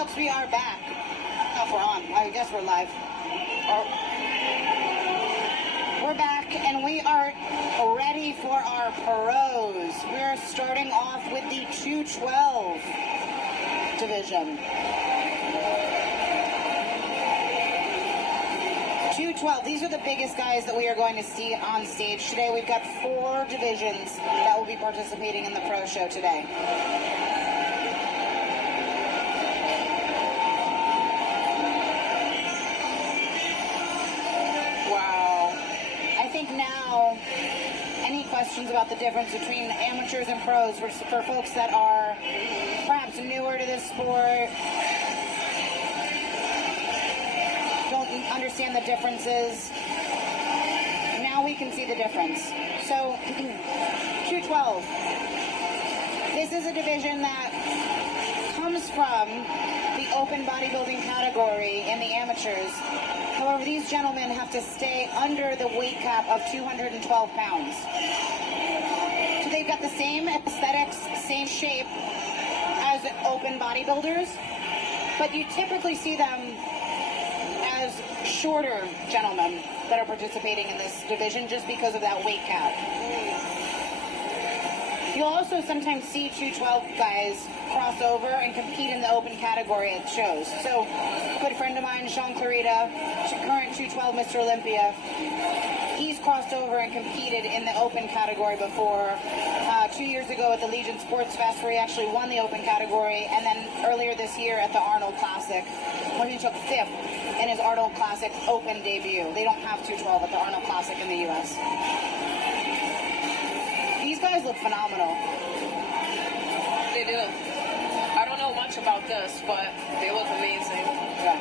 Folks, we are back. Oh, we're on. I guess we're live. We're back, and we are ready for our pros. We're starting off with the 212 division. 212, these are the biggest guys that we are going to see on stage today. We've got 4 divisions that will be participating in the pro show today. Now, any questions about the difference between amateurs and pros for folks that are perhaps newer to this sport, don't understand the differences, now we can see the difference. So, 212, this is a division that comes from the open bodybuilding category in the amateurs. However, these gentlemen have to stay under the weight cap of 212 pounds. So they've got the same aesthetics, same shape as open bodybuilders, but you typically see them as shorter gentlemen that are participating in this division just because of that weight cap. You'll also sometimes see 212 guys cross over and compete in the open category at shows. So, a good friend of mine, Sean Clarita, current 212 Mr. Olympia, he's crossed over and competed in the open category before. 2 years ago at the Legion Sports Fest, where he actually won the open category, and then earlier this year at the Arnold Classic, where he took 5th in his Arnold Classic open debut. They don't have 212 at the Arnold Classic in the U.S. These guys look phenomenal. They do. I don't know much about this, but they look amazing. Yeah.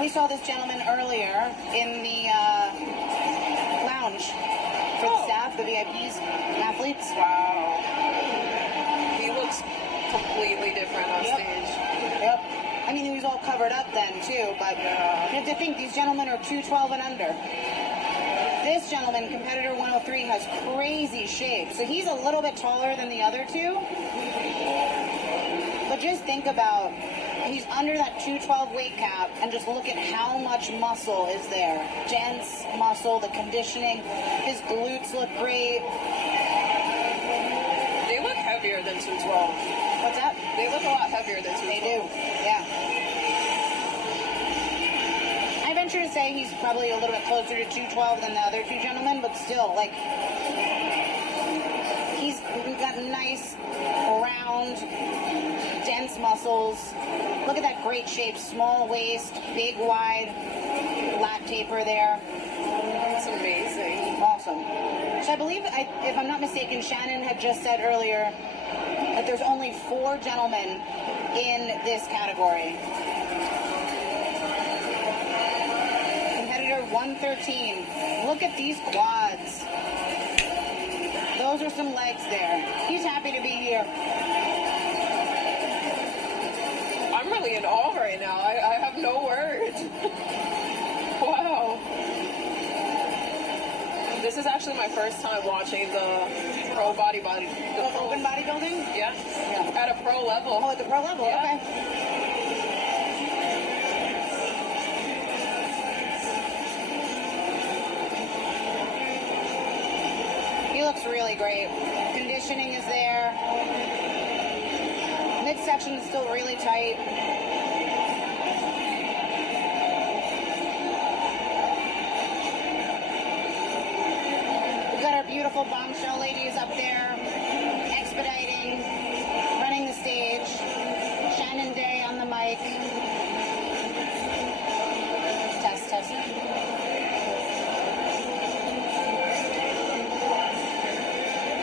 We saw this gentleman earlier in the lounge for the staff, the VIPs, athletes. Wow. He looks completely different on stage. Yep. I mean, he was all covered up then, too, but you have to think, these gentlemen are 212 and under. This gentleman, competitor 103, has crazy shape. So he's a little bit taller than the other two. But just think about, he's under that 212 weight cap, and just look at how much muscle is there. Dense muscle, the conditioning, his glutes look great. They look heavier than 212. What's that? They look a lot heavier than 212. They do, yeah. I venture to say he's probably a little bit closer to 212 than the other two gentlemen, but still, like, he's got nice, round, dense muscles. Look at that great shape, small waist, big, wide, lat taper there. That's amazing. Awesome. So I believe, if I'm not mistaken, Shannon had just said earlier that there's only 4 gentlemen in this category. Competitor 113. Look at these quads. Those are some legs there. He's happy to be here. I'm really in awe right now. I have no words. Wow. This is actually my first time watching the pro bodybuilding. Open bodybuilding? Yeah. At a pro level. Oh, at the pro level, yeah. Okay. He looks really great. Conditioning is there. Midsection is still really tight. We've got our beautiful bombshell ladies up there, expediting, running the stage. Shannon Day on the mic. Test, test.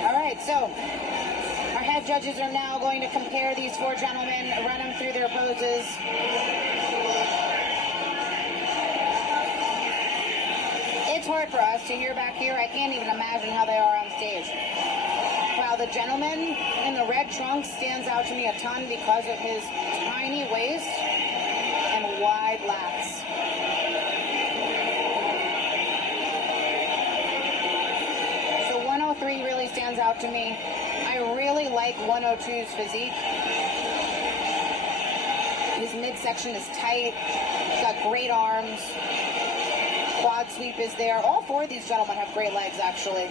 All right, so our head judges are now going to compare these 4 gentlemen, run them through their poses. It's hard for us to hear back here. I can't even imagine how they are on stage. Wow, the gentleman in the red trunks stands out to me a ton because of his tiny waist and wide lats. So stands out to me. I really like 102's physique. His midsection is tight. He's got great arms. Quad sweep is there. All four of these gentlemen have great legs, actually.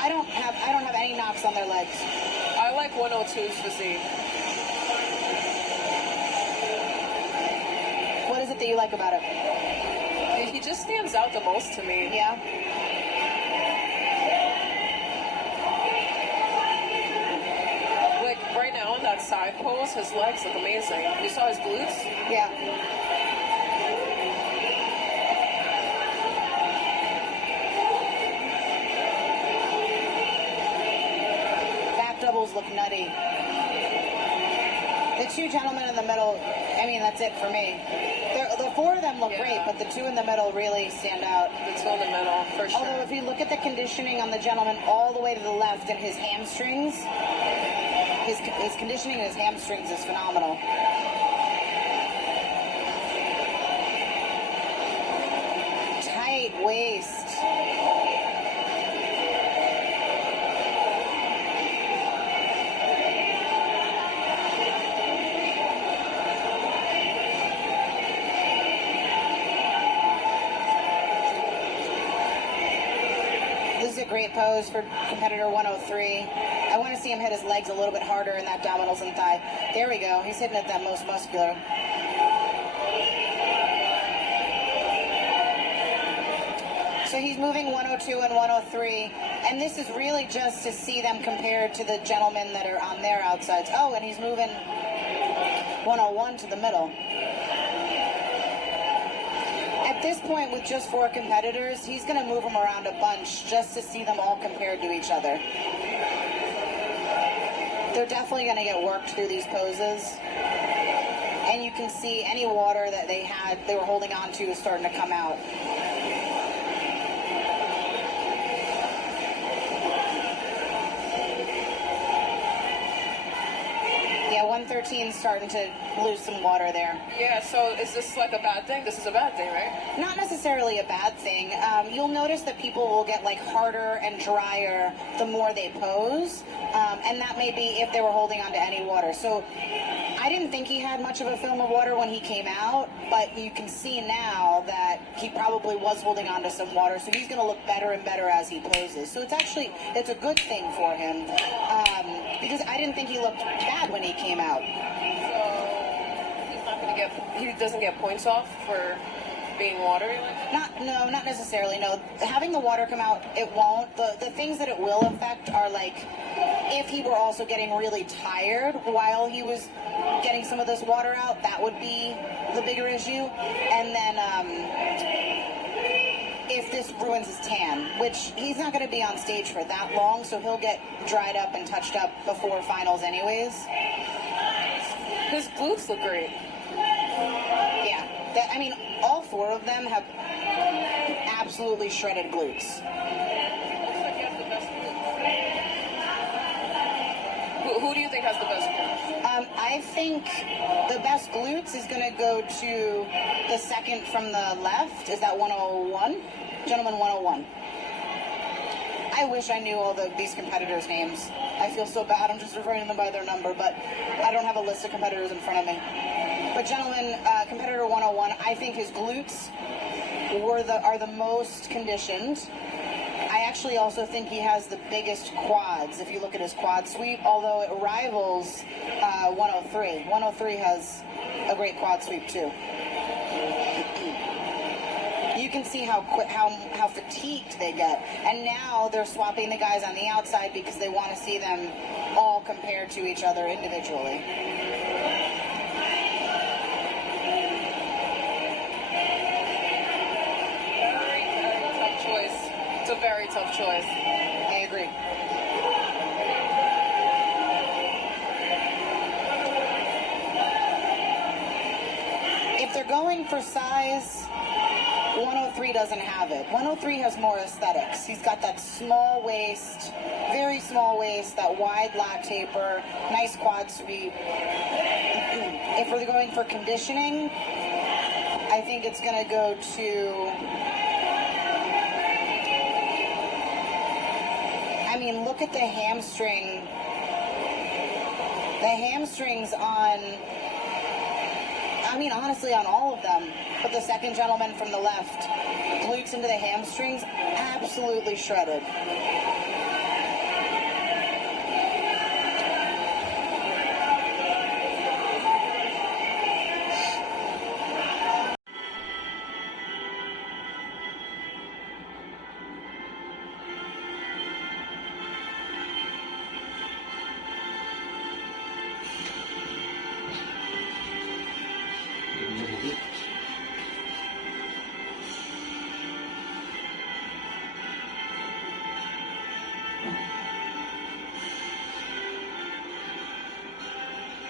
I don't have any knocks on their legs. I like 102's physique. What is it that you like about it? He just stands out the most to me. Yeah. Like right now in that side pose, his legs look amazing. You saw his glutes? Yeah. Back doubles look nutty. The two gentlemen in the middle, I mean, that's it for me. The four of them look great, but the two in the middle really stand out. The two in the middle, for sure. Although if you look at the conditioning on the gentleman all the way to the left and his hamstrings, his conditioning and his hamstrings is phenomenal. Tight waist. This is a great pose for competitor 103. I want to see him hit his legs a little bit harder in that abdominals and thigh. There we go. He's hitting it that most muscular. So he's moving 102 and 103, and this is really just to see them compared to the gentlemen that are on their outsides. Oh, and he's moving 101 to the middle. At this point, with just four competitors, he's going to move them around a bunch just to see them all compared to each other. They're definitely going to get worked through these poses. And you can see any water that they were holding on to is starting to come out. Yeah, 113 is starting to lose some water there. Yeah, so is this like a bad thing? This is a bad thing, right? Not necessarily a bad thing. You'll notice that people will get like harder and drier the more they pose. And that may be if they were holding on to any water. So I didn't think he had much of a film of water when he came out, but you can see now that he probably was holding on to some water. So he's going to look better and better as he poses. So it's a good thing for him. Because I didn't think he looked bad when he came out. So he's not going to he doesn't get points off for being watery? No, not necessarily. No, having the water come out, it won't. The things that it will affect are like if he were also getting really tired while he was getting some of this water out, that would be the bigger issue. And then if this ruins his tan, which he's not going to be on stage for that long, so he'll get dried up and touched up before finals anyways. His glutes look great. Yeah, I mean, all four of them have absolutely shredded glutes. Who do you think has the best glutes? I think the best glutes is going to go to the second from the left. Is that 101? Gentleman 101. I wish I knew all these competitors' names. I feel so bad. I'm just referring to them by their number, but I don't have a list of competitors in front of me. But gentleman, competitor 101, I think his glutes are the most conditioned. I actually also think he has the biggest quads if you look at his quad sweep, although it rivals 103. 103 has a great quad sweep too. You can see how fatigued they get. And now they're swapping the guys on the outside because they want to see them all compared to each other individually. It's a very tough choice. I agree. If they're going for size, 103 doesn't have it. 103 has more aesthetics. He's got that small waist, very small waist, that wide lat taper, nice quad sweep. If we're going for conditioning, I think it's going to go to... I mean, look at the hamstring. The hamstrings on, I mean, honestly, on all of them. But the second gentleman from the left, glutes into the hamstrings, absolutely shredded.